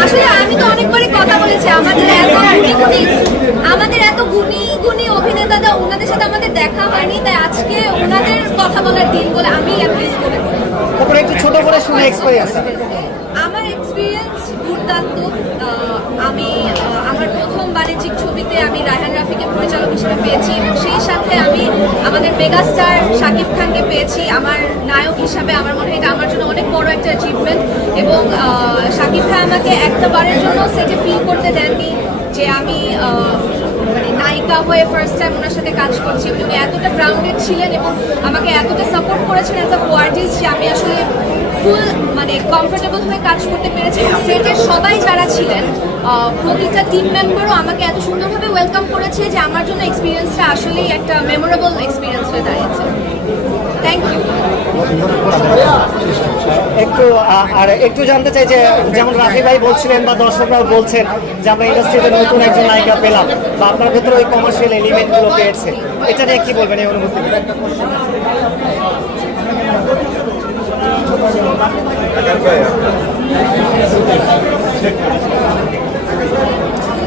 আসলে আমি তো অনেকবারই কথা বলেছি আমাদের এত গুণী আমাদের এত গুণী গুণী অভিনেতারা ওনাদের সাথে আমাদের দেখা হয়নি তাই আজকে ওনাদের কথা বলার দিন বলে আমি অ্যাপ্রিস করে। তারপরে একটু ছোট করে শুনে এক্সপিরিয়েন্স আমার এক্সপিরিয়েন্স দুর্দান্ত আমি আমার প্রথম বাণিজ্যিক ছবিতে আমি রায়হান রাফিকে পরিচালক হিসেবে পেয়েছি এবং সেই সাথে আমি আমাদের মেগাস্টার শাকিব খানকে পেয়েছি আমার নায়ক হিসাবে আমার মনে হয় এটা আমার জন্য অনেক বড় একটা অ্যাচিভমেন্ট এবং আমাকে একটা বারের জন্য সেটে ফিল করতে দেননি যে আমি মানে নায়িকা হয়ে ফার্স্ট টাইম ওনার সাথে কাজ করছি। উনি এতটা গ্রাউন্ডেড ছিলেন এবং আমাকে এতটা সাপোর্ট করেছেন অ্যাজ আ যে আমি আসলে ফুল মানে কমফোর্টেবল হয়ে কাজ করতে পেরেছি। সেটের সবাই যারা ছিলেন প্রতিটা টিম মেম্বারও আমাকে এত সুন্দরভাবে ওয়েলকাম করেছে যে আমার জন্য এক্সপিরিয়েন্সটা আসলেই একটা মেমোরেবল এক্সপিরিয়েন্স হয়ে দাঁড়িয়েছে। থ্যাংক ইউ একটু আর একটু জানতে চাই যে, যেমন রাফি ভাই বলছিলেন বা দর্শকরাও বলছেন যে আমরা ইন্ডাস্ট্রিতে নতুন একজন নায়িকা পেলাম বা আপনার ভেতরে ওই কমার্শিয়াল এলিমেন্টগুলো পেয়েছে। এটা নিয়ে কি বলবেন এই অনুভূতি?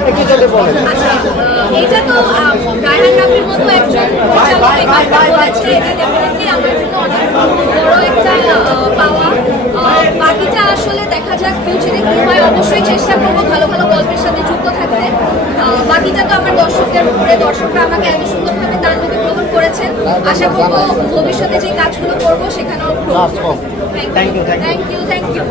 একটু যদি বলেন। আচ্ছা এটা তো রায়হান রাফির মতো একজন পরিচালক এই কাজটা করেছে এটা ডেফিনেটলি আমার জন্য অনেক বড় একটা আহ, পাওয়া আহ, বাকিটা আসলে দেখা যাক ফিউচারে কি হয় অবশ্যই চেষ্টা করব ভালো ভালো গল্পের সাথে যুক্ত থাকতে। বাকিটা তো আমার দর্শকদের উপরে দর্শকরা আমাকে এত সুন্দরভাবে তার মধ্যে গ্রহণ করেছেন। আশা করব ভবিষ্যতে যে কাজগুলো করব সেখানেও thank you thank you thank you